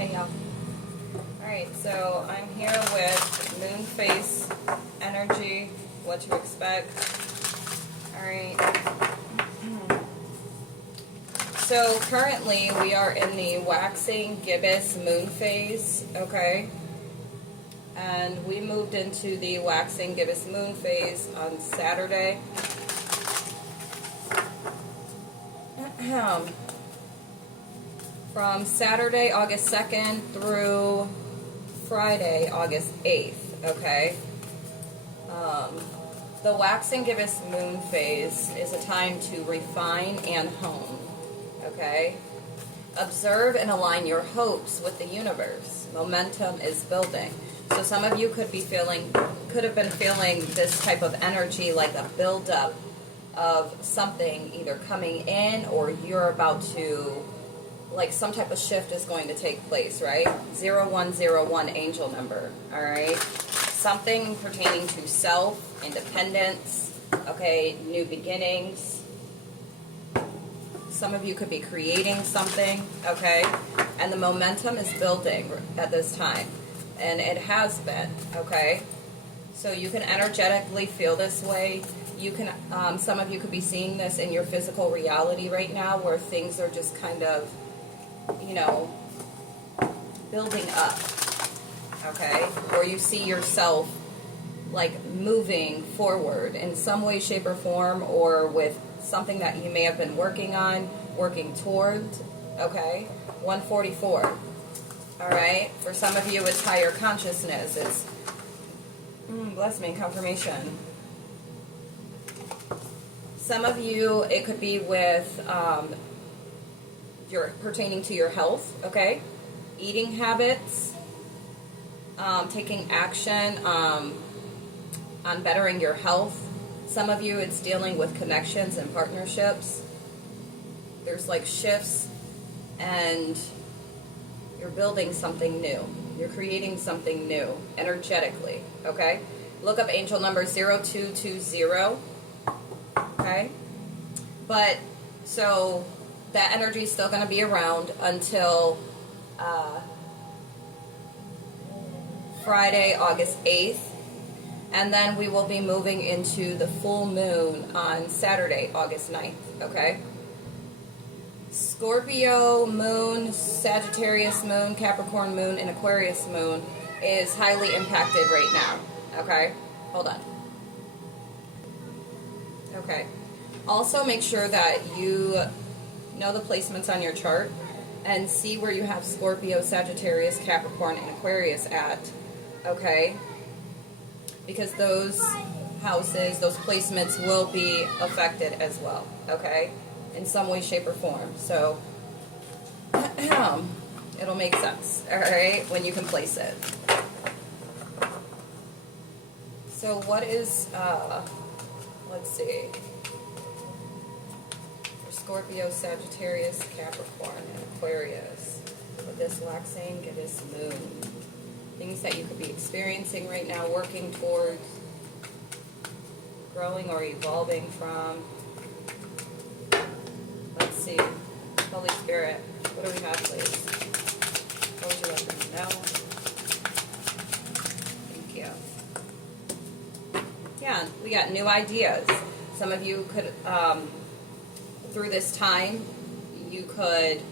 Hey y'all. Alright, so I'm here with moon phase energy, what to expect. Alright. So currently we are in the waxing gibbous moon phase, okay? And we moved into the waxing gibbous moon phase on Saturday. From Saturday, August 2nd through Friday, August 8th, okay? The waxing gibbous moon phase is a time to refine and hone, okay? Observe and align your hopes with the universe. Momentum is building. So some of you could have been feeling this type of energy, like a buildup of something either coming in or you're about to, like some type of shift is going to take place, right? 0101 angel number, all right? Something pertaining to self, independence, okay, new beginnings. Some of you could be creating something, okay? And the momentum is building at this time. And it has been, okay? So you can energetically feel this way. You can, some of you could be seeing this in your physical reality right now where things are just kind of, you know, building up, okay? Or you see yourself like moving forward in some way, shape, or form, or with something that you may have been working on, working toward, okay? 144, all right? For some of you, it's higher consciousness. It's, bless me, confirmation. Some of you, it could be with pertaining to your health, okay? Eating habits, taking action on bettering your health. Some of you, it's dealing with connections and partnerships. There's like shifts and you're building something new. You're creating something new energetically, okay? Look up angel number 0220, okay? But, so that energy is still going to be around until Friday, August 8th. And then we will be moving into the full moon on Saturday, August 9th, okay? Scorpio moon, Sagittarius moon, Capricorn moon, and Aquarius moon is highly impacted right now, okay? Hold on. Okay. Also make sure that you know the placements on your chart and see where you have Scorpio, Sagittarius, Capricorn, and Aquarius at, okay? Because those houses, those placements will be affected as well, okay? In some way, shape, or form. So, it'll make sense, all right, when you can place it. So what is, let's see, for Scorpio, Sagittarius, Capricorn, and Aquarius, with this waxing gibbous moon. Things that you could be experiencing right now, working towards, growing or evolving from. Let's see. Holy Spirit, what do we have, please? What would you like to know? Thank you. Yeah, we got new ideas. Some of you could, through this time, you could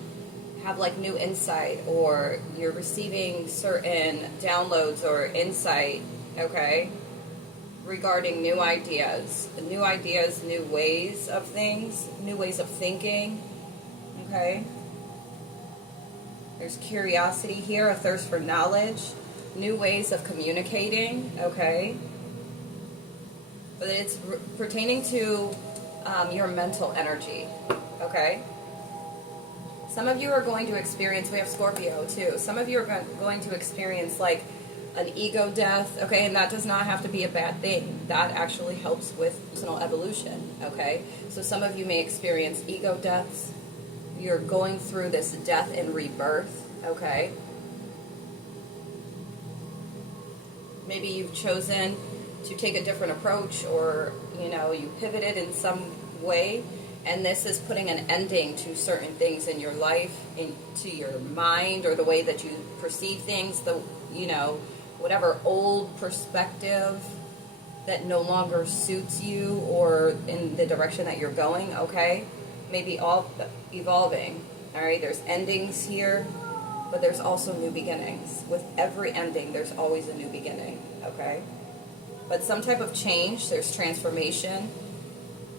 have like new insight, or you're receiving certain downloads or insight, okay, regarding new ideas, new ways of things, new ways of thinking, okay? There's curiosity here, a thirst for knowledge, new ways of communicating, okay? But it's pertaining to your mental energy, okay? Some of you are going to experience, we have Scorpio too, some of you are going to experience like an ego death, okay, and that does not have to be a bad thing. That actually helps with personal evolution, okay? So some of you may experience ego deaths. You're going through this death and rebirth, okay? Maybe you've chosen to take a different approach, or, you know, you pivoted in some way And this is putting an ending to certain things in your life, into your mind, or the way that you perceive things, whatever old perspective that no longer suits you or in the direction that you're going, okay? Maybe all evolving, all right? There's endings here, but there's also new beginnings. With every ending, there's always a new beginning, okay? But some type of change, there's transformation,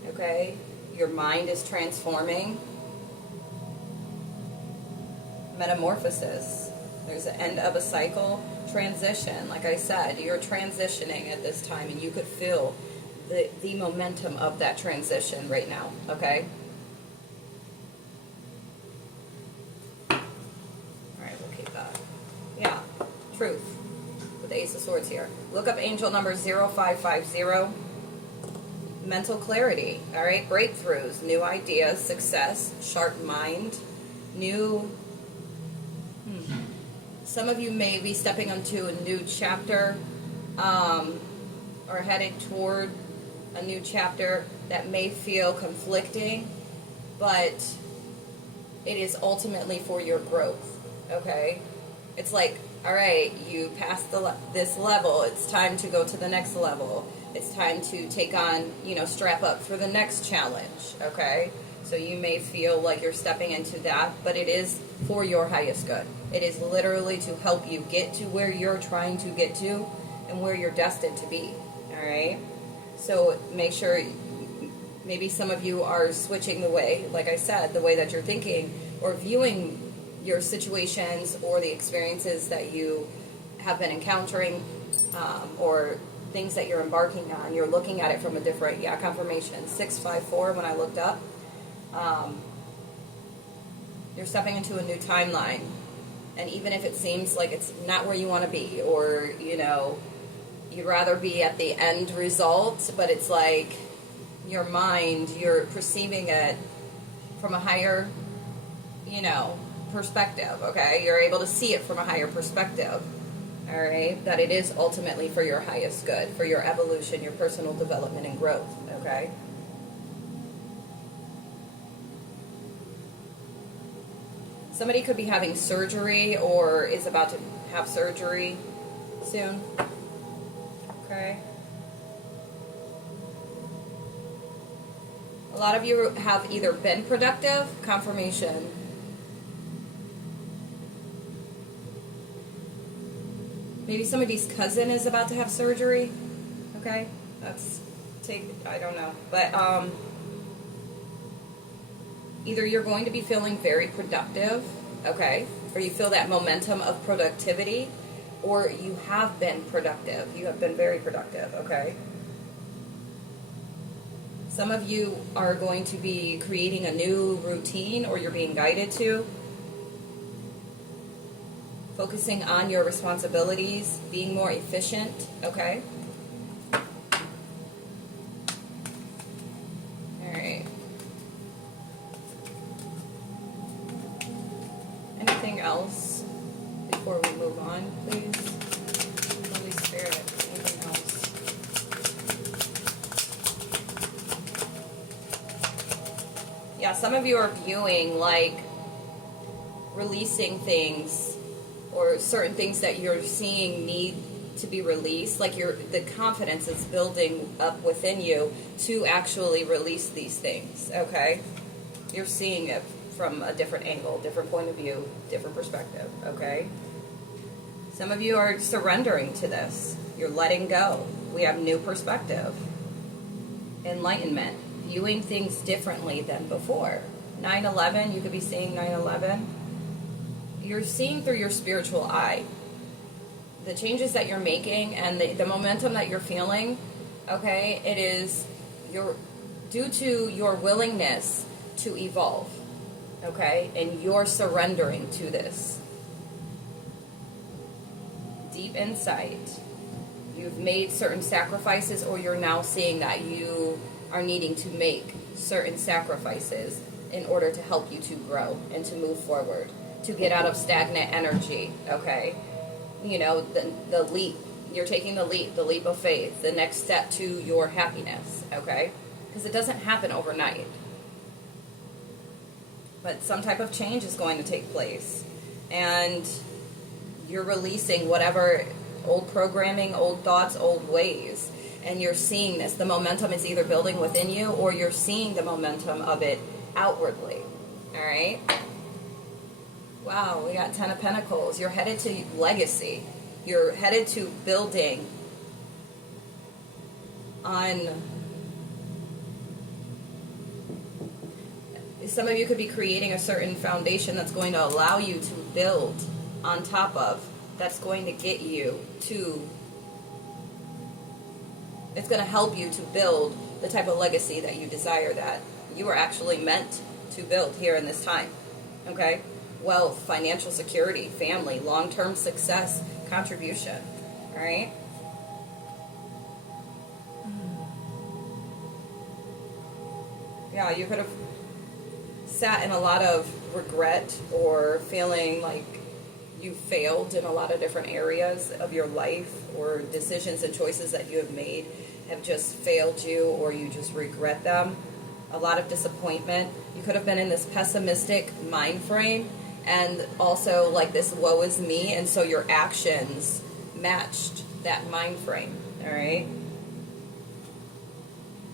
okay? Your mind is transforming. Metamorphosis. There's an end of a cycle. Transition. Like I said, you're transitioning at this time, and you could feel the momentum of that transition right now, okay? All right, we'll keep that. Yeah, truth. With the Ace of Swords here. Look up angel number 0550. Mental clarity, all right? Breakthroughs, new ideas, success, sharp mind, new... Some of you may be stepping onto a new chapter or headed toward a new chapter that may feel conflicting, but it is ultimately for your growth, okay? It's like, all right, you passed this level. It's time to go to the next level. It's time to take on, strap up for the next challenge, okay? So you may feel like you're stepping into that, but it is for your highest good. It is literally to help you get to where you're trying to get to and where you're destined to be, all right? So make sure, maybe some of you are switching the way, like I said, the way that you're thinking or viewing your situations or the experiences that you have been encountering or things that you're embarking on. You're looking at it from a different, confirmation. 654 when I looked up. You're stepping into a new timeline. And even if it seems like it's not where you want to be, or, you'd rather be at the end result, but it's like your mind, you're perceiving it from a higher, perspective, okay? You're able to see it from a higher perspective, all right? That it is ultimately for your highest good, for your evolution, your personal development and growth, okay? Somebody could be having surgery or is about to have surgery soon, okay? A lot of you have either been productive, confirmation. Maybe somebody's cousin is about to have surgery, okay? I don't know. But either you're going to be feeling very productive, okay? Or you feel that momentum of productivity, or you have been productive. You have been very productive, okay? Some of you are going to be creating a new routine, or you're being guided to. Focusing on your responsibilities, being more efficient, okay? All right. Anything else before we move on, please? Holy Spirit, anything else? Yeah, some of you are viewing like releasing things or certain things that you're seeing need to be released, like the confidence is building up within you to actually release these things, okay? You're seeing it from a different angle, different point of view, different perspective, okay? Some of you are surrendering to this. You're letting go. We have new perspective. Enlightenment. Viewing things differently than before. 9/11, you could be seeing 9/11. You're seeing through your spiritual eye. The changes that you're making and the momentum that you're feeling, okay, it is due to your willingness to evolve, okay, and you're surrendering to this. Deep insight. You've made certain sacrifices, or you're now seeing that you are needing to make certain sacrifices in order to help you to grow and to move forward, to get out of stagnant energy, okay? The leap. You're taking the leap of faith, the next step to your happiness, okay? Because it doesn't happen overnight. but some type of change is going to take place. And you're releasing whatever old programming, old thoughts, old ways. And you're seeing this. The momentum is either building within you or you're seeing the momentum of it outwardly. All right? Wow, we got 10 of Pentacles. You're headed to legacy. You're headed to building on... Some of you could be creating a certain foundation that's going to allow you to build on top of, that's going to get you to, it's going to help you to build the type of legacy that you desire, that you are actually meant to build here in this time. Okay? Wealth, financial security, family, long-term success, contribution. All right? Yeah, you could have sat in a lot of regret or feeling like you failed in a lot of different areas of your life, or decisions and choices that you have made have just failed you, or you just regret them. A lot of disappointment. You could have been in this pessimistic mind frame and also like this woe is me, and so your actions matched that mind frame. All right?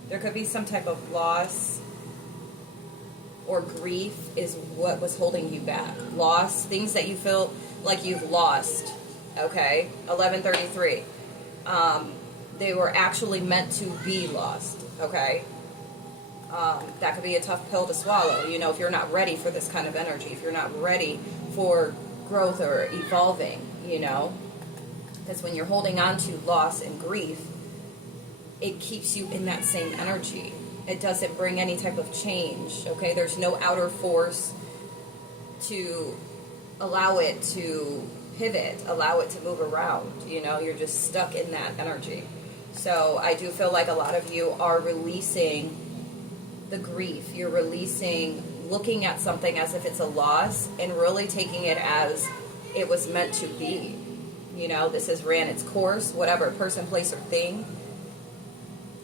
There could be some type of loss or grief is what was holding you back. Loss, things that you feel like you've lost. Okay? 1133. They were actually meant to be lost. Okay? That could be a tough pill to swallow. You know, if you're not ready for this kind of energy, if you're not ready for growth or evolving, you know. Because when you're holding on to loss and grief, it keeps you in that same energy. It doesn't bring any type of change, okay? There's no outer force to allow it to pivot, allow it to move around, you know? You're just stuck in that energy. So I do feel like a lot of you are releasing the grief. You're releasing, looking at something as if it's a loss and really taking it as it was meant to be. You know, this has ran its course, whatever person, place, or thing.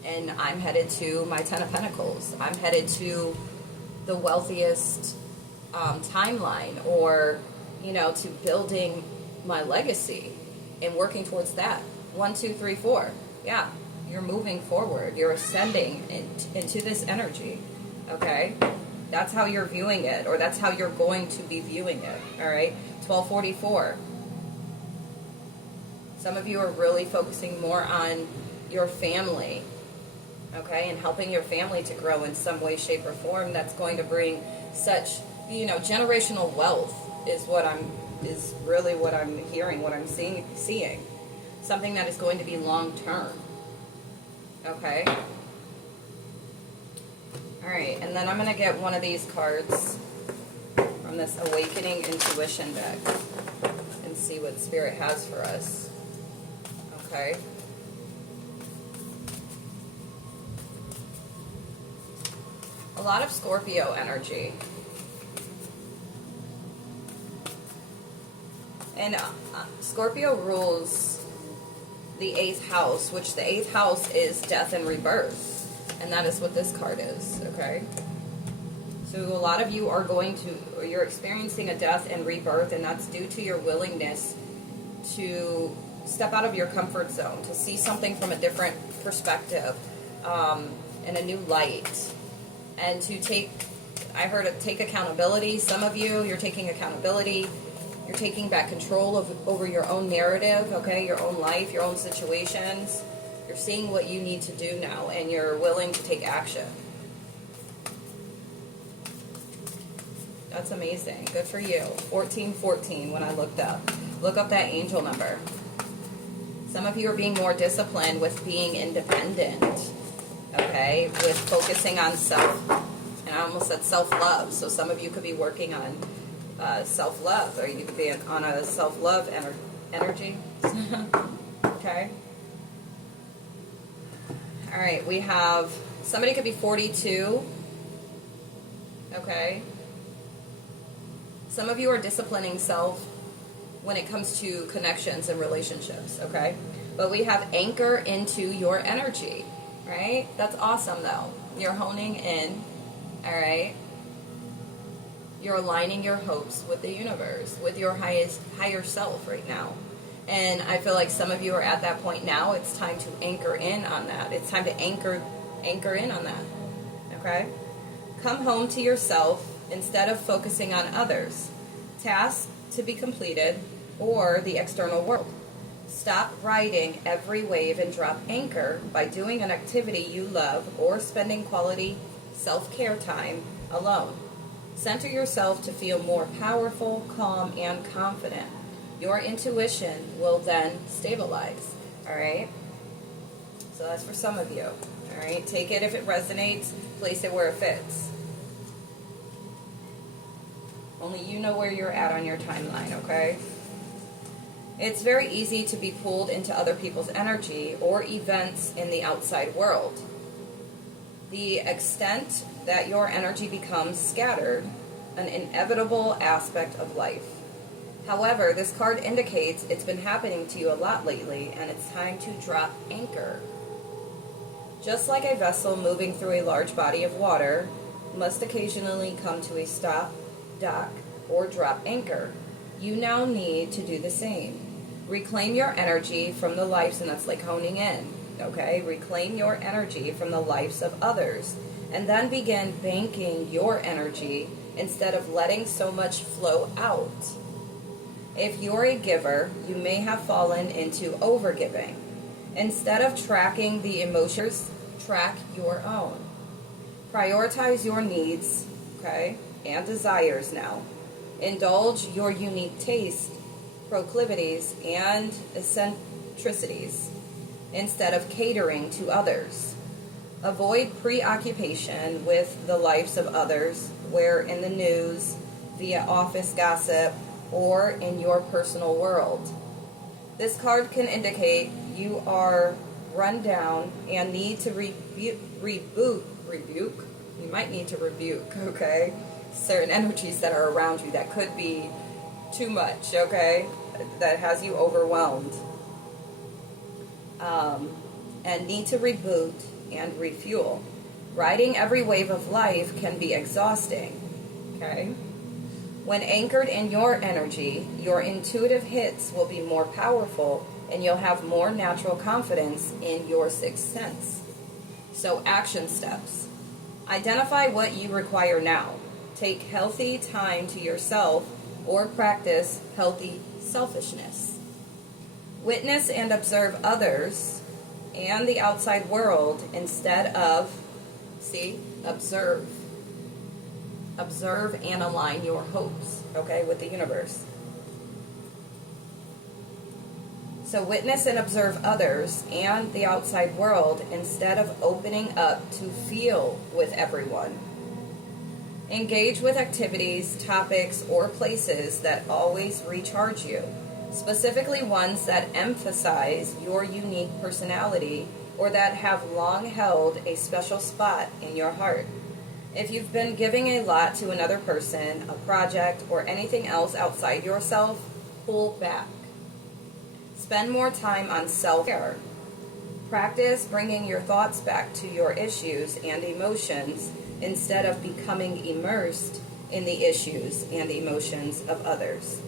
And I'm headed to my 10 of Pentacles. I'm headed to the wealthiest timeline, or, you know, to building my legacy and working towards that. 1, 2, 3, 4. Yeah, you're moving forward. You're ascending into this energy. Okay? That's how you're viewing it, or that's how you're going to be viewing it. All right? 1244. Some of you are really focusing more on your family. Okay, and helping your family to grow in some way, shape, or form. That's going to bring such, you know, generational wealth is really what I'm hearing, what I'm seeing. Something that is going to be long term. Okay. All right, and then I'm going to get one of these cards from this Awakening Intuition deck and see what Spirit has for us. Okay. A lot of Scorpio energy. And Scorpio rules the 8th house, which the 8th house is death and rebirth. And that is what this card is, okay? So a lot of you are or you're experiencing a death and rebirth, and that's due to your willingness to step out of your comfort zone, to see something from a different perspective, in a new light. And to take accountability. Some of you, you're taking accountability. You're taking back control over your own narrative, okay? Your own life, your own situations. You're seeing what you need to do now, and you're willing to take action. That's amazing. Good for you. 1414 when I looked up. Look up that angel number. Some of you are being more disciplined with being independent. Okay, with focusing on self, and I almost said self-love. So some of you could be working on self-love, or you could be on a self-love energy. Okay. All right, we have, somebody could be 42. Okay. Some of you are disciplining self when it comes to connections and relationships. Okay. But we have anchor into your energy. Right? That's awesome, though. You're honing in. All right? You're aligning your hopes with the universe, with your higher self right now. And I feel like some of you are at that point now. It's time to anchor in on that. It's time to anchor in on that. Okay? Come home to yourself instead of focusing on others, tasks to be completed, or the external world. Stop riding every wave and drop anchor by doing an activity you love or spending quality self-care time alone. Center yourself to feel more powerful, calm, and confident. Your intuition will then stabilize. All right? So that's for some of you. All right? Take it if it resonates. Place it where it fits. Only you know where you're at on your timeline, okay? It's very easy to be pulled into other people's energy or events in the outside world. The extent that your energy becomes scattered, an inevitable aspect of life. However, this card indicates it's been happening to you a lot lately, and it's time to drop anchor. Just like a vessel moving through a large body of water must occasionally come to a stop, dock, or drop anchor, you now need to do the same. Reclaim your energy from the lives, and that's like honing in, okay? Reclaim your energy from the lives of others, and then begin banking your energy instead of letting so much flow out. If you're a giver, you may have fallen into overgiving. Instead of tracking the emotions, track your own. Prioritize your needs, okay, and desires now. Indulge your unique tastes, proclivities, and eccentricities instead of catering to others. Avoid preoccupation with the lives of others, where in the news, via office gossip, or in your personal world. This card can indicate you are run down and need to rebuke. You might need to rebuke, okay? Certain energies that are around you that could be too much, okay? That has you overwhelmed. And need to reboot and refuel. Riding every wave of life can be exhausting, okay? When anchored in your energy, your intuitive hits will be more powerful and you'll have more natural confidence in your sixth sense. So, action steps. Identify what you require now. Take healthy time to yourself or practice healthy selfishness. Witness and observe others and the outside world instead of, observe. Observe and align your hopes, okay, with the universe. So witness and observe others and the outside world instead of opening up to feel with everyone. Engage with activities, topics, or places that always recharge you, specifically ones that emphasize your unique personality or that have long held a special spot in your heart. If you've been giving a lot to another person, a project, or anything else outside yourself, pull back. Spend more time on self-care. Practice bringing your thoughts back to your issues and emotions instead of becoming immersed in the issues and emotions of others.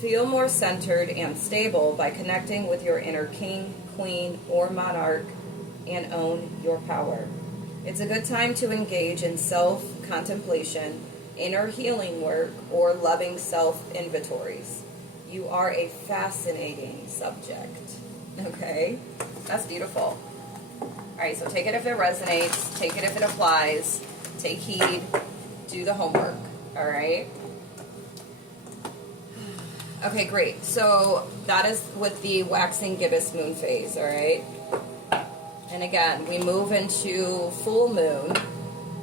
Feel more centered and stable by connecting with your inner king, queen, or monarch and own your power. It's a good time to engage in self-contemplation, inner healing work, or loving self-inventories. You are a fascinating subject. Okay? That's beautiful. All right, so take it if it resonates. Take it if it applies. Take heed. Do the homework. All right? Okay, great. So that is with the waxing gibbous moon phase, all right? And again, we move into full moon,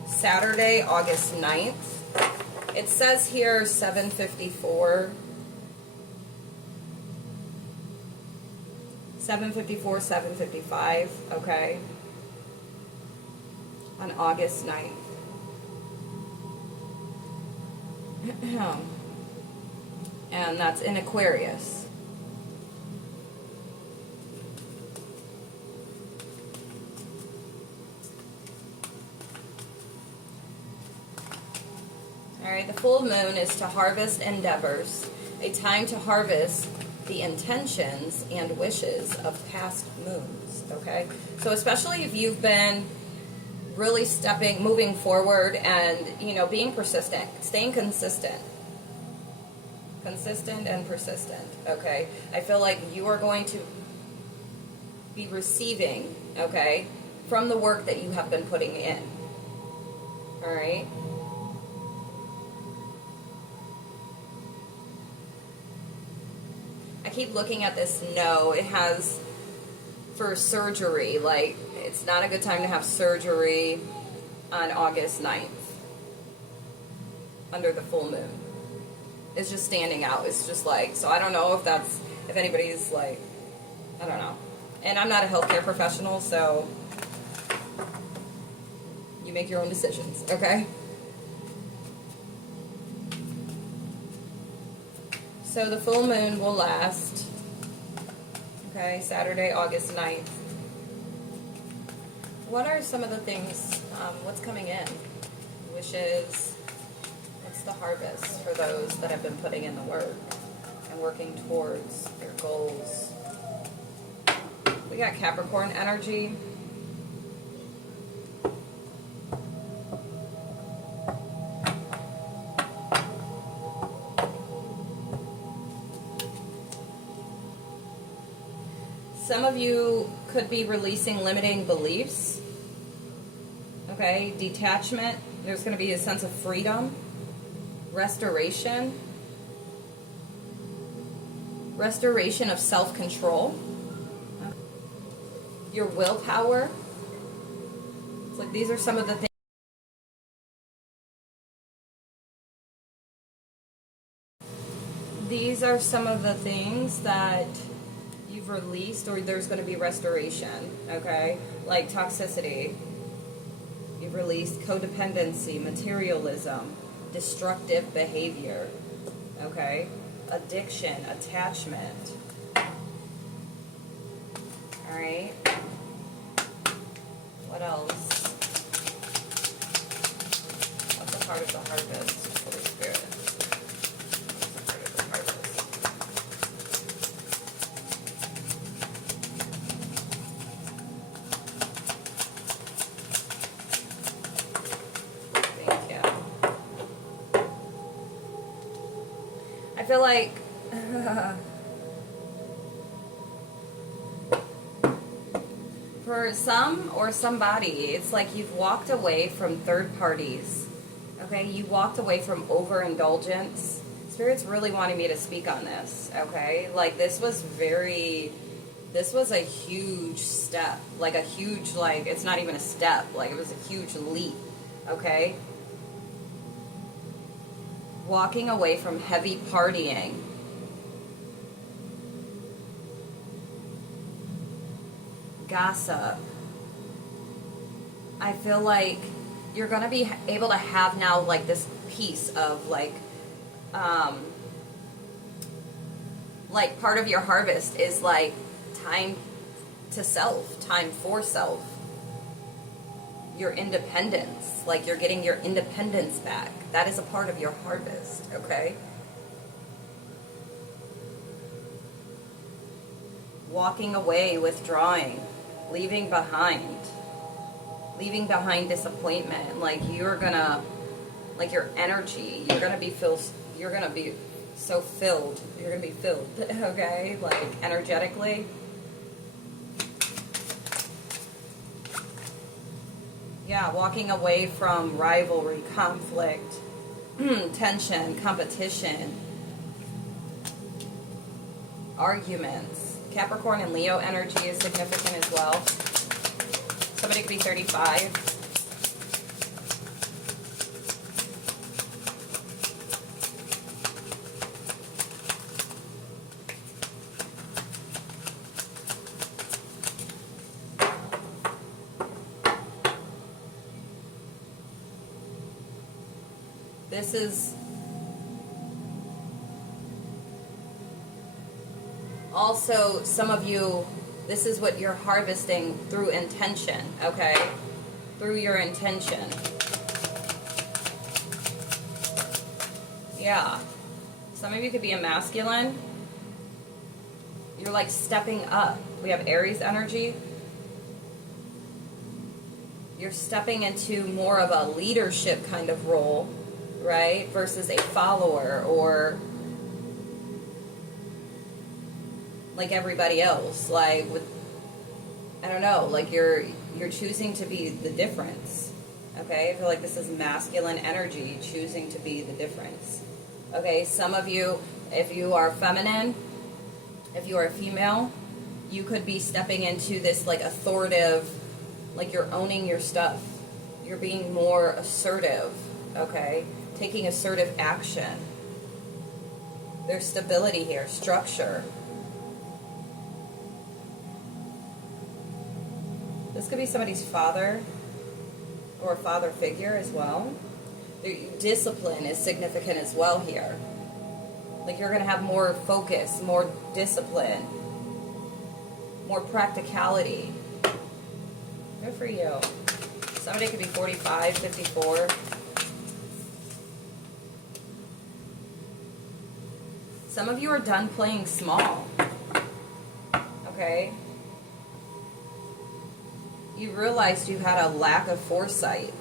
Saturday, August 9th. It says here 7:54, 7:55, okay, on August 9th. And that's in Aquarius. All right. Okay, the full moon is to harvest endeavors, a time to harvest the intentions and wishes of past moons. Okay, so especially if you've been really moving forward and, you know, being persistent, staying consistent and persistent. Okay, I feel like you are going to be receiving, okay, from the work that you have been putting in. All right. I keep looking at this. No, it has for surgery. Like, it's not a good time to have surgery on August 9th under the full moon. It's just standing out. It's just like, so I don't know if anybody's like, I don't know. And I'm not a healthcare professional, so you make your own decisions, okay? So the full moon will last, okay, Saturday, August 9th. What are some of the things, what's coming in? Wishes, what's the harvest for those that have been putting in the work and working towards their goals? We got Capricorn energy. Some of you could be releasing limiting beliefs. Okay, detachment. There's going to be a sense of freedom, restoration of self-control, your willpower. It's like these are some of the things. These are some of the things that you've released, or there's going to be restoration, okay? Like toxicity. You've released codependency, materialism, destructive behavior, okay? Addiction, attachment. All right. What else? What's a part of the harvest, Holy Spirit? What's a part of the harvest? Thank you. I feel like for some or somebody, it's like you've walked away from third parties. Okay, you walked away from overindulgence. Spirit's really wanting me to speak on this. Okay, like this was a huge step, like a huge, like it's not even a step, like it was a huge leap. Okay, walking away from heavy partying. Gossip. I feel like you're going to be able to have now like this piece of like part of your harvest is like time to self, time for self, your independence, like you're getting your independence back. That is a part of your harvest, okay? Walking away, withdrawing, leaving behind disappointment. Like you're gonna, like your energy, you're gonna be so filled, okay, like energetically. Yeah, walking away from rivalry, conflict, tension, competition, arguments. Capricorn and Leo energy is significant as well. Somebody could be 35. This is also, some of you, this is what you're harvesting through intention, okay? Through your intention. Yeah. Some of you could be a masculine. You're like stepping up. We have Aries energy. You're stepping into more of a leadership kind of role, right? Versus a follower or like everybody else. Like with, I don't know, like you're choosing to be the difference. Okay? I feel like this is masculine energy, choosing to be the difference. Okay, some of you, if you are feminine, if you are a female, you could be stepping into this like authoritative, like you're owning your stuff. You're being more assertive, okay? Taking assertive action. There's stability here, structure. This could be somebody's father or a father figure as well. Discipline is significant as well here. Like you're going to have more focus, more discipline, more practicality. Good for you. Somebody could be 45, 54. Some of you are done playing small. Okay? You realized you had a lack of foresight.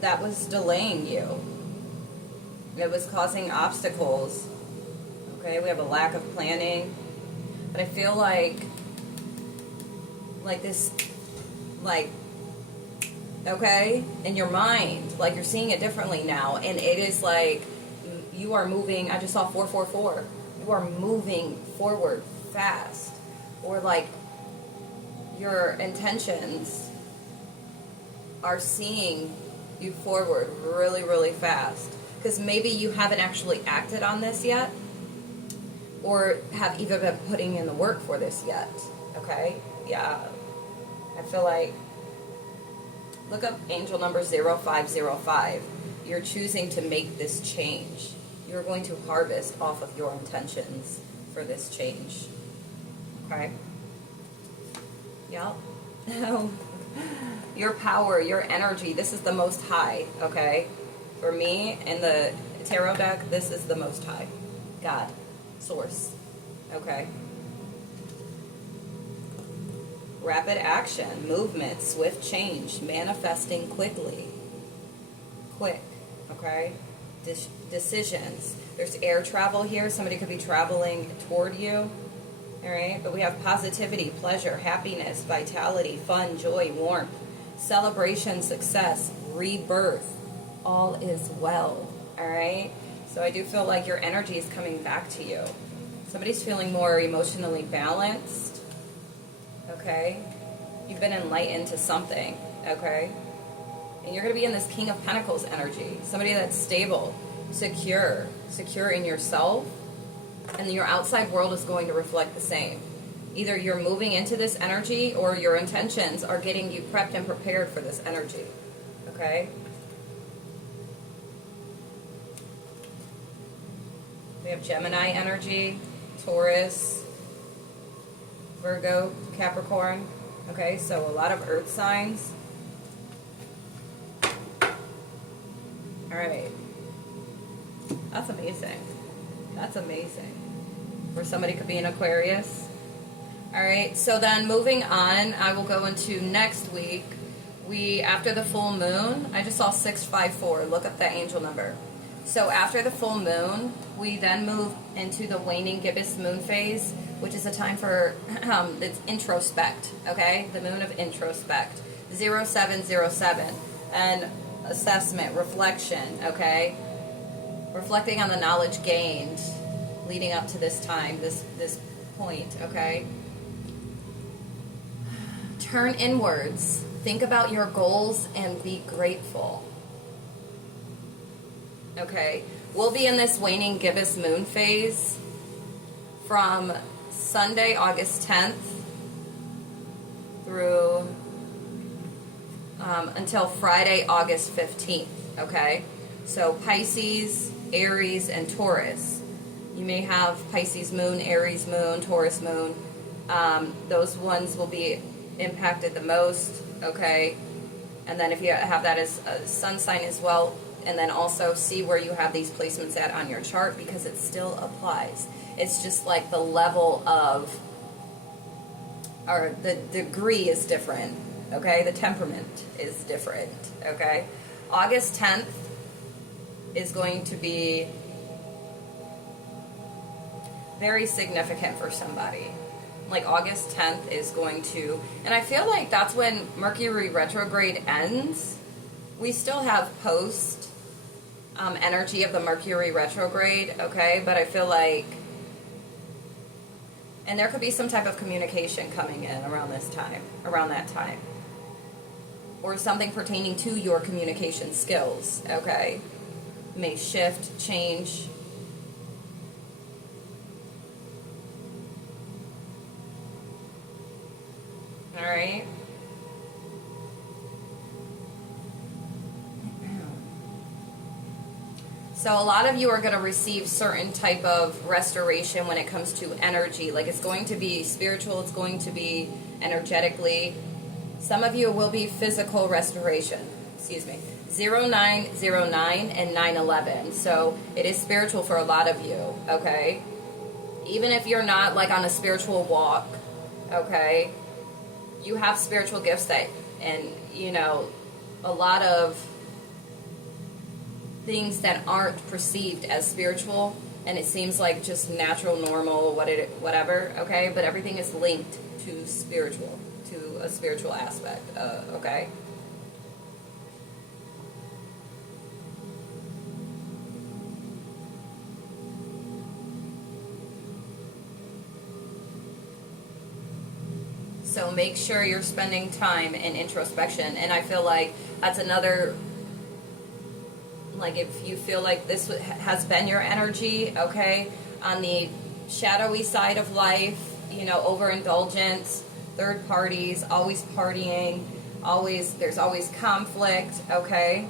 That was delaying you. It was causing obstacles. Okay, we have a lack of planning. But I feel like this, like, okay, in your mind, like you're seeing it differently now. And it is like you are moving, I just saw 444. You are moving forward fast. Or like your intentions are seeing you forward really, really fast. Because maybe you haven't actually acted on this yet, or have even been putting in the work for this yet. Okay? Yeah. I feel like, look up angel number 0505. You're choosing to make this change. You're going to harvest off of your intentions for this change. Okay? Yep. Your power, your energy, this is the most high, okay? For me, in the tarot deck, this is the most high. God. Source. Okay? Rapid action, movement, swift change, manifesting quickly. Quick, okay? Decisions. There's air travel here. Somebody could be traveling toward you. All right? But we have positivity, pleasure, happiness, vitality, fun, joy, warmth, celebration, success, rebirth. All is well. All right? So I do feel like your energy is coming back to you. Somebody's feeling more emotionally balanced. Okay? You've been enlightened to something. Okay? And you're going to be in this King of Pentacles energy. Somebody that's stable, secure in yourself. And your outside world is going to reflect the same. Either you're moving into this energy or your intentions are getting you prepped and prepared for this energy. Okay? We have Gemini energy, Taurus, Virgo, Capricorn. Okay, so a lot of earth signs. Alright. That's amazing. That's amazing. Where somebody could be an Aquarius. Alright, so then moving on, I will go into next week. After the full moon, I just saw 654. Look up that angel number. So after the full moon, we then move into the waning gibbous moon phase, which is a time for it's introspect, okay? The moon of introspect. 0707. And assessment, reflection, okay? Reflecting on the knowledge gained leading up to this time, this point, okay? Turn inwards. Think about your goals and be grateful. Okay, we'll be in this waning gibbous moon phase from Sunday, August 10th through until Friday, August 15th, okay? So Pisces, Aries, and Taurus. You may have Pisces moon, Aries moon, Taurus moon. Those ones will be impacted the most, okay? And then if you have that as a sun sign as well, and then also see where you have these placements at on your chart, because it still applies. It's just like the level of, or the degree is different, okay? The temperament is different, okay? August 10th is going to be very significant for somebody. Like August 10th is going to, and I feel like that's when Mercury retrograde ends. We still have post energy of the Mercury retrograde, okay? But I feel like, and there could be some type of communication coming in around this time, around that time. Or something pertaining to your communication skills, okay? May shift, change. All right. So a lot of you are going to receive certain type of restoration when it comes to energy. Like it's going to be spiritual, it's going to be energetically. Some of you will be physical restoration. Excuse me. 0909 and 911. So it is spiritual for a lot of you, okay? Even if you're not like on a spiritual walk, okay? You have spiritual gifts that, and you know, a lot of things that aren't perceived as spiritual, and it seems like just natural, normal, whatever, okay? But everything is linked to spiritual, to a spiritual aspect, okay? So make sure you're spending time in introspection, and I feel like that's another, like if you feel like this has been your energy, okay, on the shadowy side of life, you know, overindulgence, third parties, always partying, there's always conflict, okay,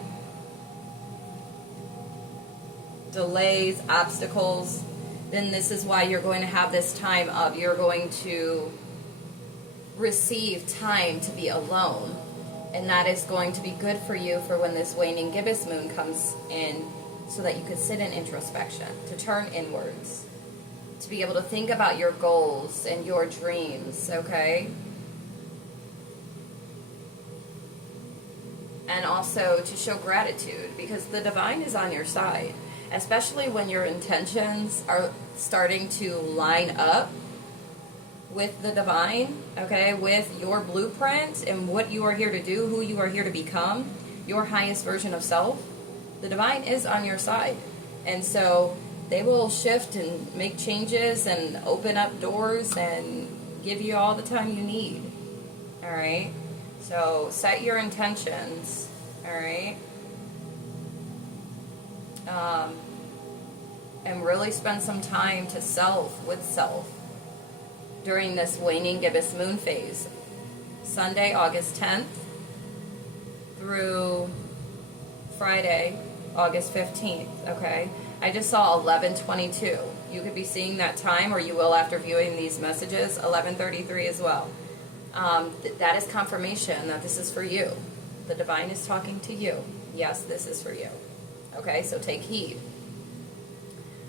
delays, obstacles, then this is why you're going to have this time of, you're going to receive time to be alone. And that is going to be good for you for when this waning gibbous moon comes in, so that you could sit in introspection, to turn inwards, to be able to think about your goals and your dreams, okay? And also to show gratitude, because the divine is on your side, especially when your intentions are starting to line up with the divine, okay, with your blueprint and what you are here to do, who you are here to become, your highest version of self. The divine is on your side. And so they will shift and make changes and open up doors and give you all the time you need. All right? So set your intentions. All right? And really spend some time to with self. During this waning gibbous moon phase, Sunday, August 10th through Friday, August 15th, okay? I just saw 11:22. You could be seeing that time, or you will after viewing these messages, 11:33 as well. That is confirmation that this is for you. The divine is talking to you. Yes, this is for you. Okay, so take heed.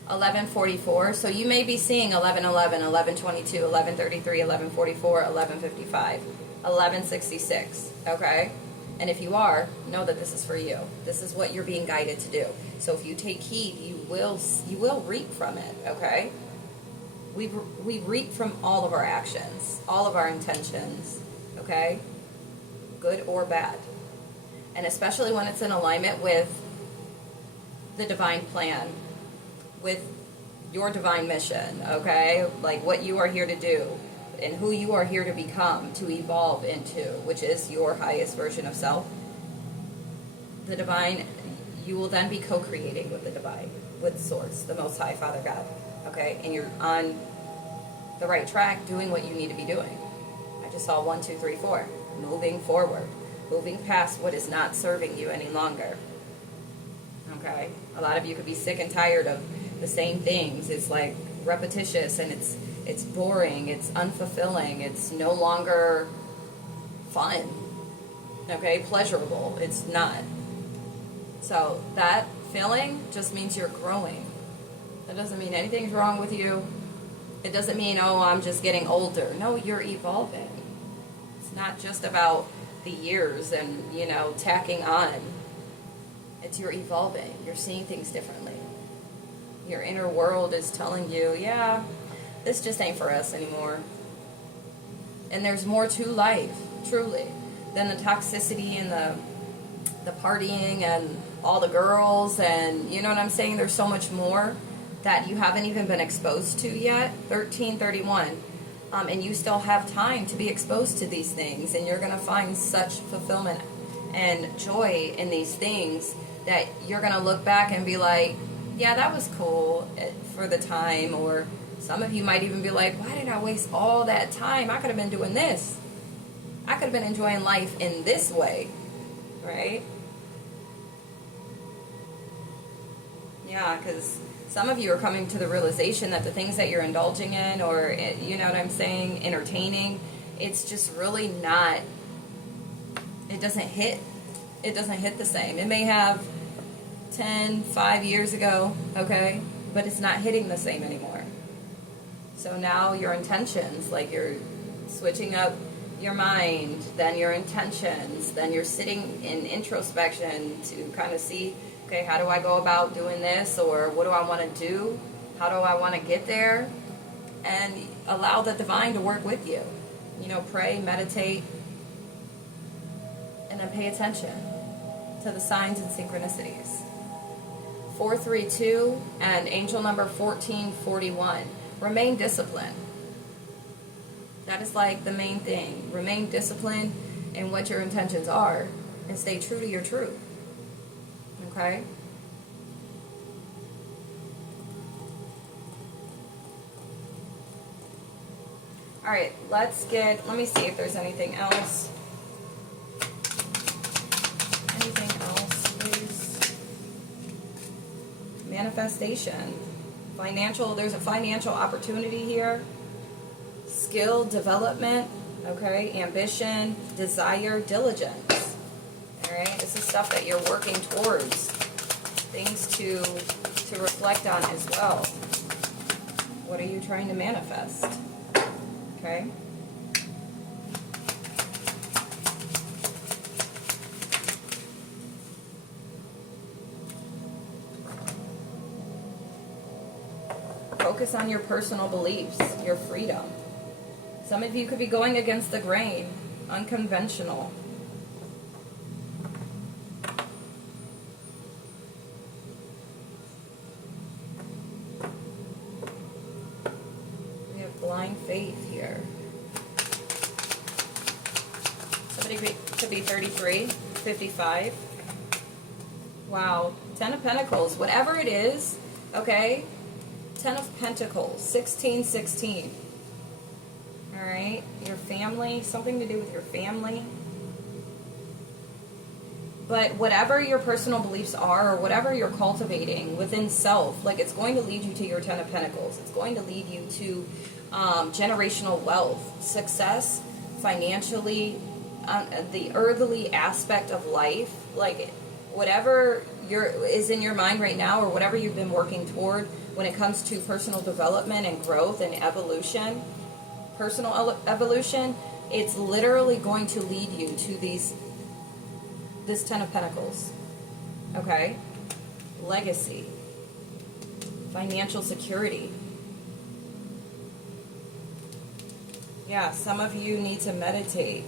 11:44, so you may be seeing 11:11, 11:22, 11:33, 11:44, 11:55, 11:66, okay? And if you are, know that this is for you. This is what you're being guided to do. So if you take heed, you will reap from it, okay? We reap from all of our actions, all of our intentions, okay? Good or bad. And especially when it's in alignment with the divine plan, with your divine mission, okay? Like what you are here to do and who you are here to become, to evolve into, which is your highest version of self. The divine, you will then be co-creating with the divine, with Source, the Most High Father God, okay? And you're on the right track, doing what you need to be doing. I just saw 1, 2, 3, 4, moving forward, moving past what is not serving you any longer, okay? A lot of you could be sick and tired of the same things. It's like repetitious, and it's boring, it's unfulfilling, it's no longer fun, okay, pleasurable. It's not. So that feeling just means you're growing. That doesn't mean anything's wrong with you. It doesn't mean, oh, I'm just getting older. No, you're evolving. It's not just about the years and, tacking on. It's you're evolving. You're seeing things differently. Your inner world is telling you, yeah, this just ain't for us anymore. And there's more to life, truly, than the toxicity and the partying and all the girls and, you know what I'm saying? There's so much more that you haven't even been exposed to yet. 1331. And you still have time to be exposed to these things, and you're going to find such fulfillment and joy in these things that you're going to look back and be like, yeah, that was cool for the time. Or some of you might even be like, why did I waste all that time? I could have been doing this. I could have been enjoying life in this way, right? Yeah, because some of you are coming to the realization that the things that you're indulging in, or, you know what I'm saying, entertaining, it's just really not, it doesn't hit the same. It may have 5 years ago, okay, but it's not hitting the same anymore. So now your intentions, like you're switching up your mind, then your intentions, then you're sitting in introspection to kind of see, okay, how do I go about doing this, or what do I want to do? How do I want to get there? And allow the divine to work with you. Pray, meditate, and then pay attention to the signs and synchronicities. 432 and angel number 1441. Remain disciplined. That is like the main thing. Remain disciplined in what your intentions are and stay true to your truth. Okay? Alright, let me see if there's anything else. Anything else, please? Manifestation. There's a financial opportunity here. Skill development, okay? Ambition, desire, diligence. Alright, this is stuff that you're working towards. Things to reflect on as well. What are you trying to manifest? Okay? Focus on your personal beliefs, your freedom. Some of you could be going against the grain, unconventional. We have blind faith here. Somebody could be 33, 55. Wow. 10 of Pentacles. Whatever it is, okay? 10 of Pentacles. 16. Alright? Your family. Something to do with your family. But whatever your personal beliefs are, or whatever you're cultivating within self, like, it's going to lead you to your 10 of Pentacles. It's going to lead you to generational wealth, success, financially, the earthly aspect of life. Like, whatever is in your mind right now, or whatever you've been working toward when it comes to personal development and growth and evolution, personal evolution, it's literally going to lead you to this 10 of Pentacles. Okay? Legacy. Financial security. Yeah, some of you need to meditate.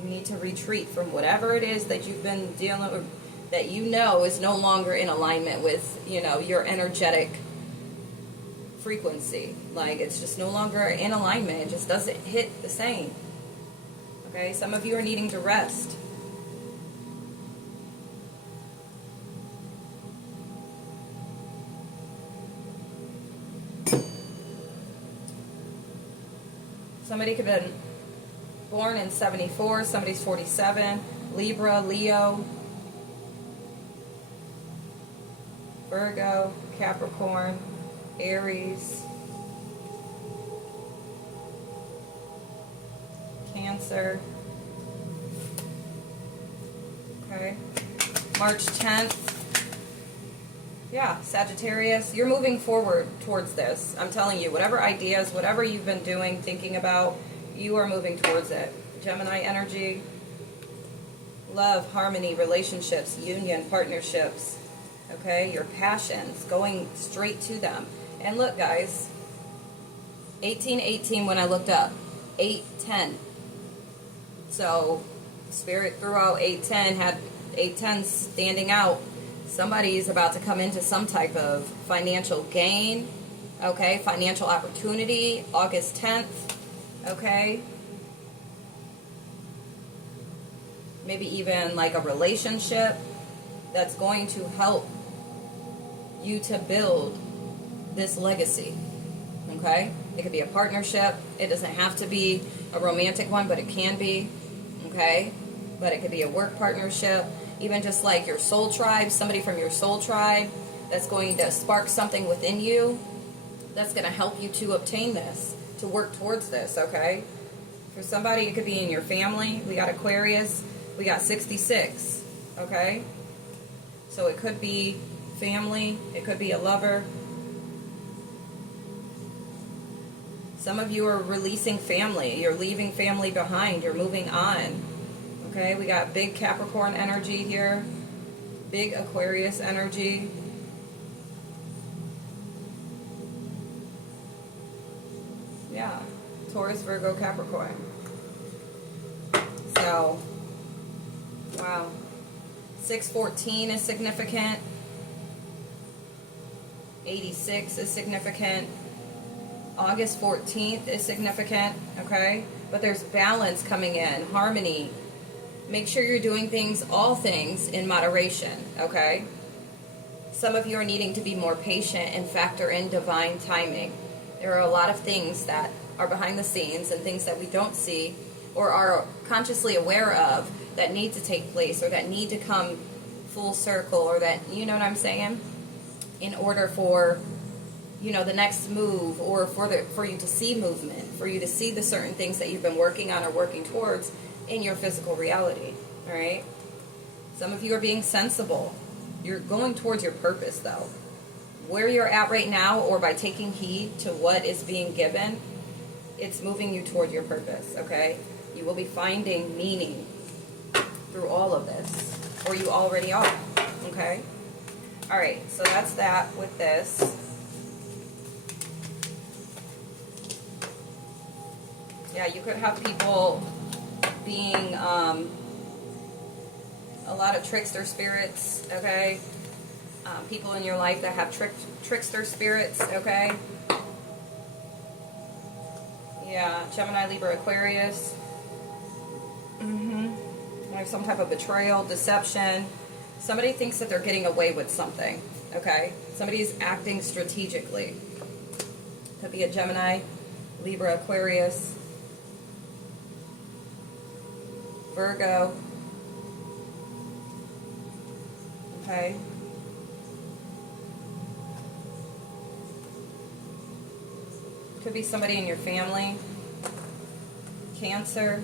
You need to retreat from whatever it is that you've been dealing with, that you know is no longer in alignment with, your energetic frequency. Like, it's just no longer in alignment. It just doesn't hit the same. Okay? Some of you are needing to rest. Somebody could have been born in 74, somebody's 47, Libra, Leo, Virgo, Capricorn, Aries, Cancer. Okay. March 10th. Yeah, Sagittarius, you're moving forward towards this. I'm telling you, whatever ideas, whatever you've been doing, thinking about, you are moving towards it. Gemini energy, love, harmony, relationships, union, partnerships, okay? Your passions, going straight to them. And look, guys, 1818 when I looked up, 810. So, Spirit threw out 810, had 810 standing out. Somebody's about to come into some type of financial gain, okay? Financial opportunity, August 10th, okay? Maybe even like a relationship that's going to help you to build this legacy, okay? It could be a partnership. It doesn't have to be a romantic one, but it can be, okay? But it could be a work partnership. Even just like your soul tribe, somebody from your soul tribe that's going to spark something within you that's going to help you to obtain this, to work towards this, okay? For somebody, it could be in your family. We got Aquarius. We got 66, okay? So it could be family. It could be a lover. Some of you are releasing family. You're leaving family behind. You're moving on. Okay, we got big Capricorn energy here, big Aquarius energy. Yeah, Taurus, Virgo, Capricorn. So, wow. 614 is significant. 86 is significant. August 14th is significant, okay? But there's balance coming in, harmony. Make sure you're doing things, all things, in moderation, okay? Some of you are needing to be more patient and factor in divine timing. There are a lot of things that are behind the scenes and things that we don't see or are consciously aware of that need to take place or that need to come full circle or that, you know what I'm saying? In order for, you know, the next move or for you to see movement, for you to see the certain things that you've been working on or working towards in your physical reality, all right? Some of you are being sensible. You're going towards your purpose, though. Where you're at right now, or by taking heed to what is being given, it's moving you toward your purpose, okay? You will be finding meaning through all of this, or you already are, okay? All right, so that's that with this. Yeah, you could have people being a lot of trickster spirits, okay? People in your life that have trickster spirits, okay? Yeah, Gemini, Libra, Aquarius. Like some type of betrayal, deception. Somebody thinks that they're getting away with something, okay? Somebody's acting strategically. Could be a Gemini, Libra, Aquarius, Virgo. Okay. Could be somebody in your family. Cancer.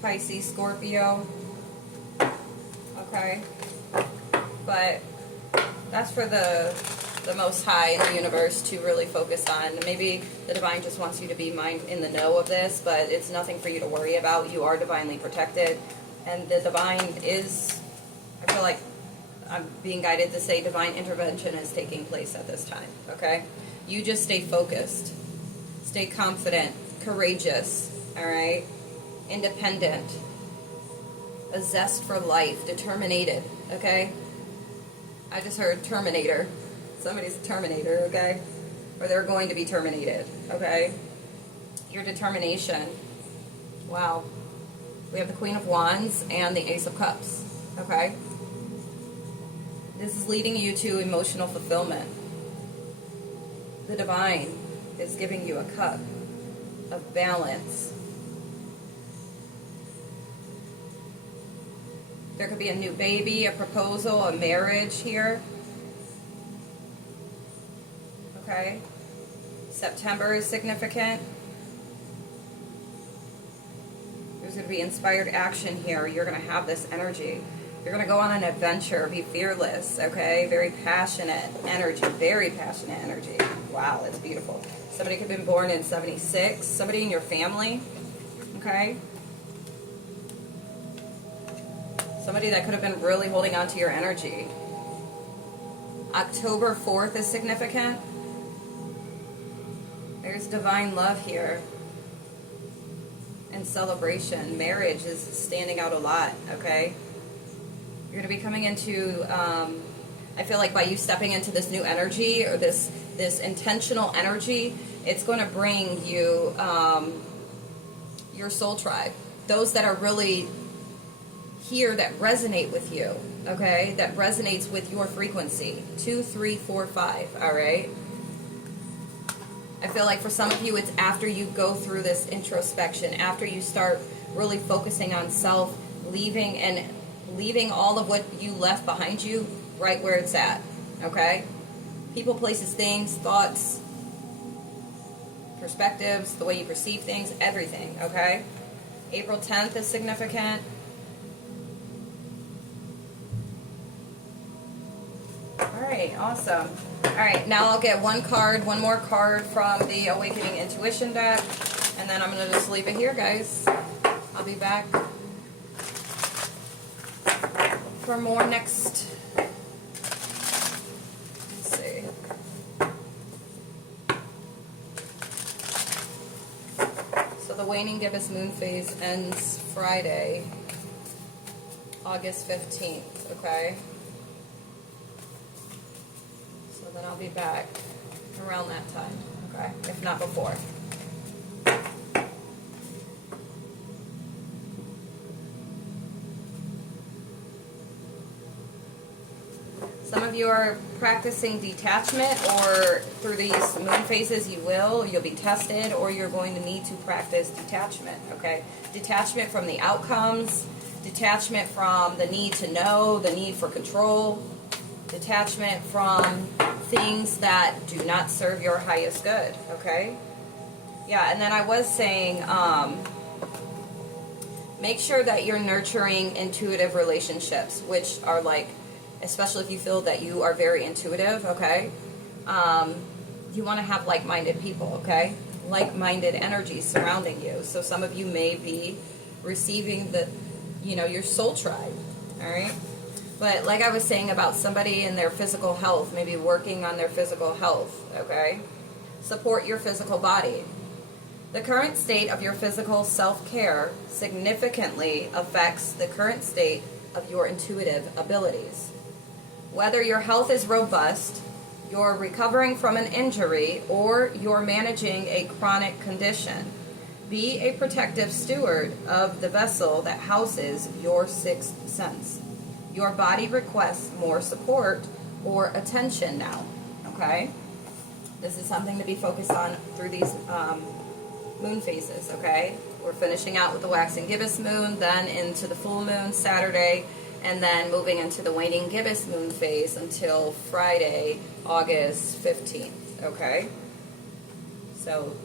Pisces, Scorpio. Okay. But that's for the Most High in the universe to really focus on. Maybe the divine just wants you to be in the know of this, but it's nothing for you to worry about. You are divinely protected. And the divine is, I feel like I'm being guided to say divine intervention is taking place at this time, okay? You just stay focused. Stay confident, courageous, all right? Independent. A zest for life, determinated, okay? I just heard Terminator. Somebody's a Terminator, okay? Or they're going to be terminated, okay? Your determination. Wow. We have the Queen of Wands and the Ace of Cups, okay? This is leading you to emotional fulfillment. The divine is giving you a cup of balance. There could be a new baby, a proposal, a marriage here. Okay? September is significant. There's going to be inspired action here. You're going to have this energy. You're going to go on an adventure. Be fearless, okay? Very passionate energy. Very passionate energy. Wow, that's beautiful. Somebody could have been born in 76. Somebody in your family, okay? Somebody that could have been really holding on to your energy. October 4th is significant. There's divine love here. And celebration. Marriage is standing out a lot, okay? You're going to be coming into, I feel like by you stepping into this new energy or this intentional energy, it's going to bring you your soul tribe. Those that are really here that resonate with you, okay? That resonates with your frequency. 2, 3, 4, 5, all right? I feel like for some of you, it's after you go through this introspection, after you start really focusing on self, leaving all of what you left behind you right where it's at, okay? People, places, things, thoughts, perspectives, the way you perceive things, everything, okay? April 10th is significant. All right, awesome. All right, now I'll get one more card from the Awakening Intuition deck, and then I'm going to just leave it here, guys. I'll be back for more next. Let's see. So the waning gibbous moon phase ends Friday, August 15th, okay? So then I'll be back around that time, okay? If not before. Some of you are practicing detachment, or through these moon phases you'll be tested, or you're going to need to practice detachment, okay? Detachment from the outcomes, detachment from the need to know, the need for control, detachment from things that do not serve your highest good, okay? Yeah, and then I was saying, make sure that you're nurturing intuitive relationships, which are like, especially if you feel that you are very intuitive, okay? You want to have like-minded people, okay? Like-minded energy surrounding you. So some of you may be receiving your soul tribe, all right? But like I was saying about somebody in their physical health, maybe working on their physical health, okay? Support your physical body. The current state of your physical self-care significantly affects the current state of your intuitive abilities. Whether your health is robust, you're recovering from an injury, or you're managing a chronic condition, be a protective steward of the vessel that houses your sixth sense. Your body requests more support or attention now, okay? This is something to be focused on through these moon phases, okay? We're finishing out with the waxing gibbous moon, then into the full moon Saturday, and then moving into the waning gibbous moon phase until Friday, August 15th, okay? So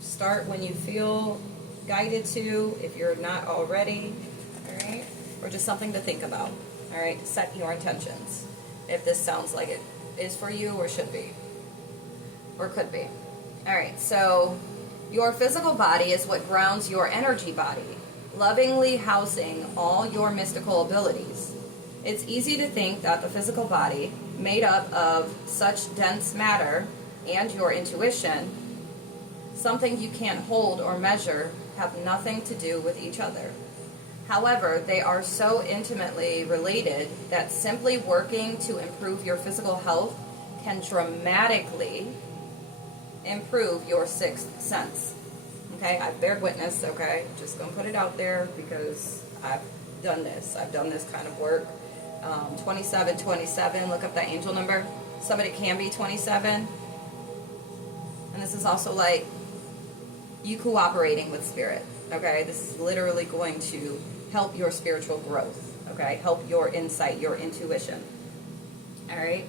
start when you feel guided to, if you're not already, all right? Or just something to think about, all right? Set your intentions, if this sounds like it is for you or should be, or could be. All right, so your physical body is what grounds your energy body, lovingly housing all your mystical abilities. It's easy to think that the physical body, made up of such dense matter, and your intuition, something you can't hold or measure, have nothing to do with each other. However, they are so intimately related that simply working to improve your physical health can dramatically improve your sixth sense. Okay, I've bared witness, okay? Just gonna put it out there because I've done this. I've done this kind of work. 2727, look up that angel number. Somebody can be 27. And this is also like you cooperating with spirit, okay? This is literally going to help your spiritual growth, okay? Help your insight, your intuition, all right?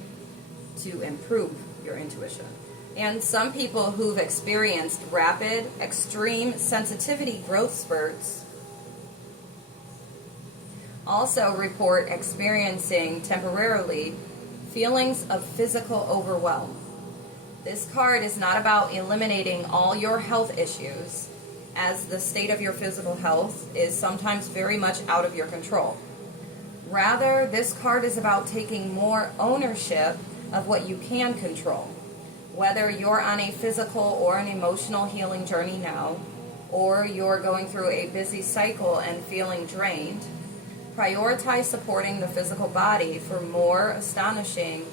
To improve your intuition. And some people who've experienced rapid, extreme sensitivity growth spurts Also report experiencing temporarily feelings of physical overwhelm. This card is not about eliminating all your health issues, as the state of your physical health is sometimes very much out of your control. Rather, this card is about taking more ownership of what you can control. Whether you're on a physical or an emotional healing journey now, or you're going through a busy cycle and feeling drained, prioritize supporting the physical body for more astonishing,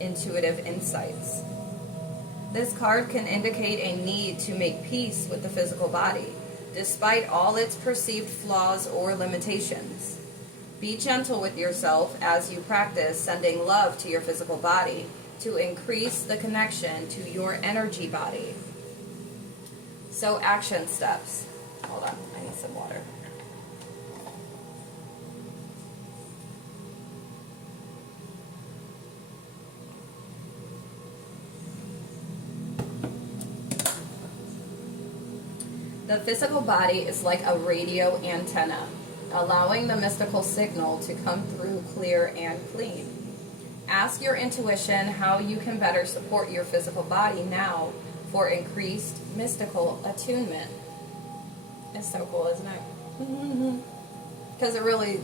intuitive insights. This card can indicate a need to make peace with the physical body, despite all its perceived flaws or limitations. Be gentle with yourself as you practice sending love to your physical body to increase the connection to your energy body. So, action steps. Hold on, I need some water. The physical body is like a radio antenna, allowing the mystical signal to come through clear and clean. Ask your intuition how you can better support your physical body now for increased mystical attunement. It's so cool, isn't it? Because it really,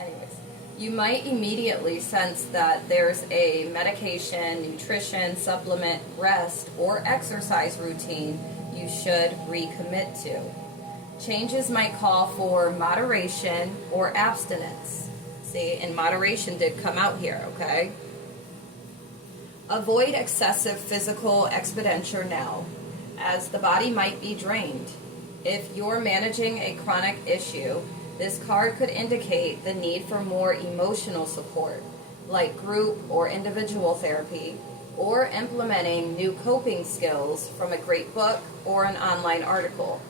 anyways. You might immediately sense that there's a medication, nutrition, supplement, rest, or exercise routine you should recommit to. Changes might call for moderation or abstinence. See, and moderation did come out here, okay? Avoid excessive physical expenditure now, as the body might be drained. If you're managing a chronic issue, this card could indicate the need for more emotional support, like group or individual therapy, or implementing new coping skills from a great book or an online article.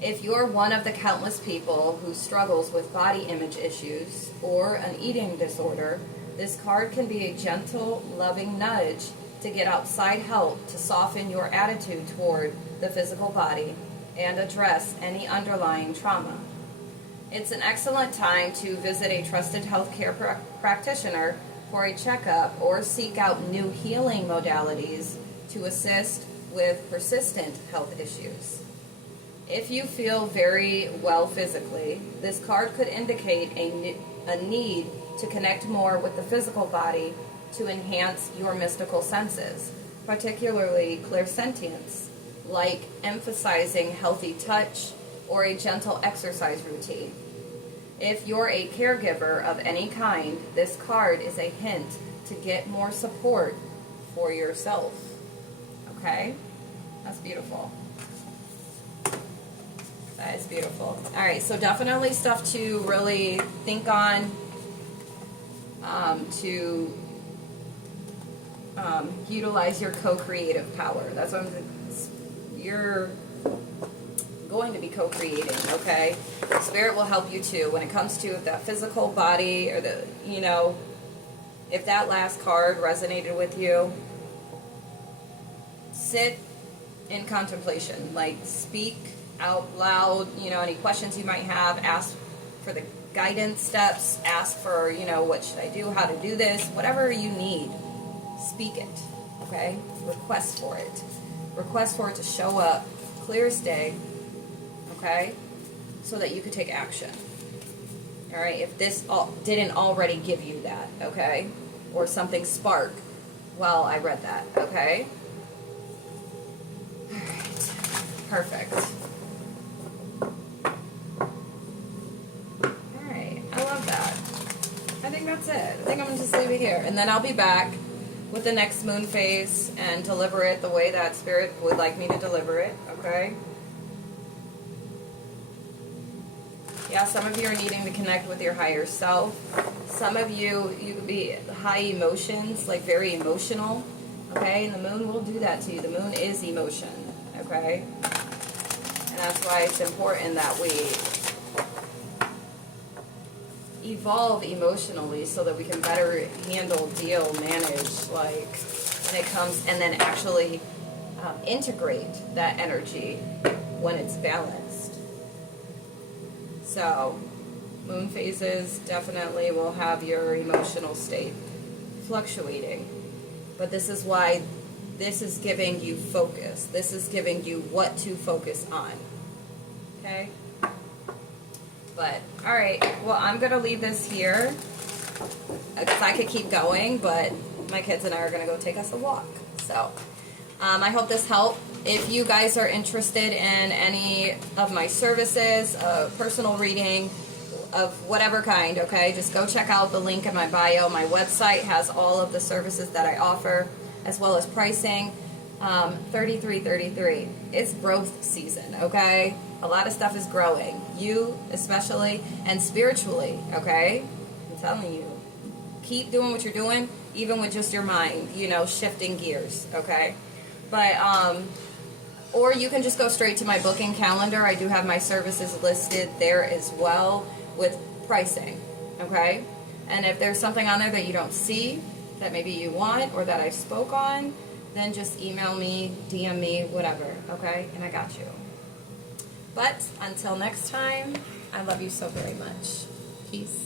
If you're one of the countless people who struggles with body image issues or an eating disorder, this card can be a gentle, loving nudge to get outside help to soften your attitude toward the physical body and address any underlying trauma. It's an excellent time to visit a trusted healthcare practitioner for a checkup or seek out new healing modalities to assist with persistent health issues. If you feel very well physically, this card could indicate a need to connect more with the physical body to enhance your mystical senses, particularly clairsentience, like emphasizing healthy touch or a gentle exercise routine. If you're a caregiver of any kind, this card is a hint to get more support for yourself. Okay? That's beautiful. That is beautiful. All right, so definitely stuff to really think on, to utilize your co-creative power. That's what you're going to be co-creating, okay? Spirit will help you too when it comes to that physical body, or if that last card resonated with you, sit in contemplation, like speak out loud, any questions you might have, ask for the guidance steps, ask for, what should I do, how to do this, whatever you need, speak it, okay? Request for it to show up clear as day, okay? So that you could take action. All right, if this didn't already give you that, okay? Or something spark while I read that, okay? All right, perfect. All right, I love that. I think that's it. I think I'm gonna just leave it here, and then I'll be back with the next moon phase and deliver it the way that Spirit would like me to deliver it, okay? Yeah, some of you are needing to connect with your higher self. Some of you could be high emotions, like very emotional, okay? And the moon will do that to you. The moon is emotion, okay? And that's why it's important that we evolve emotionally so that we can better handle, deal, manage, like, when it comes, and then actually integrate that energy when it's balanced. So, Moon phases definitely will have your emotional state fluctuating. But this is why this is giving you focus. This is giving you what to focus on. Okay? But, alright. Well, I'm going to leave this here. Because I could keep going, but my kids and I are going to go take us a walk. So, I hope this helped. If you guys are interested in any of my services, personal reading, of whatever kind, okay, just go check out the link in my bio. My website has all of the services that I offer, as well as pricing. 3333. It's growth season, okay? A lot of stuff is growing. You, especially, and spiritually, okay? I'm telling you. Keep doing what you're doing, even with just your mind, you know, shifting gears, okay? But, or you can just go straight to my booking calendar. I do have my services listed there as well with pricing, okay? And if there's something on there that you don't see, that maybe you want, or that I spoke on, then just email me, DM me, whatever, okay? And I got you. But until next time, I love you so very much. Peace.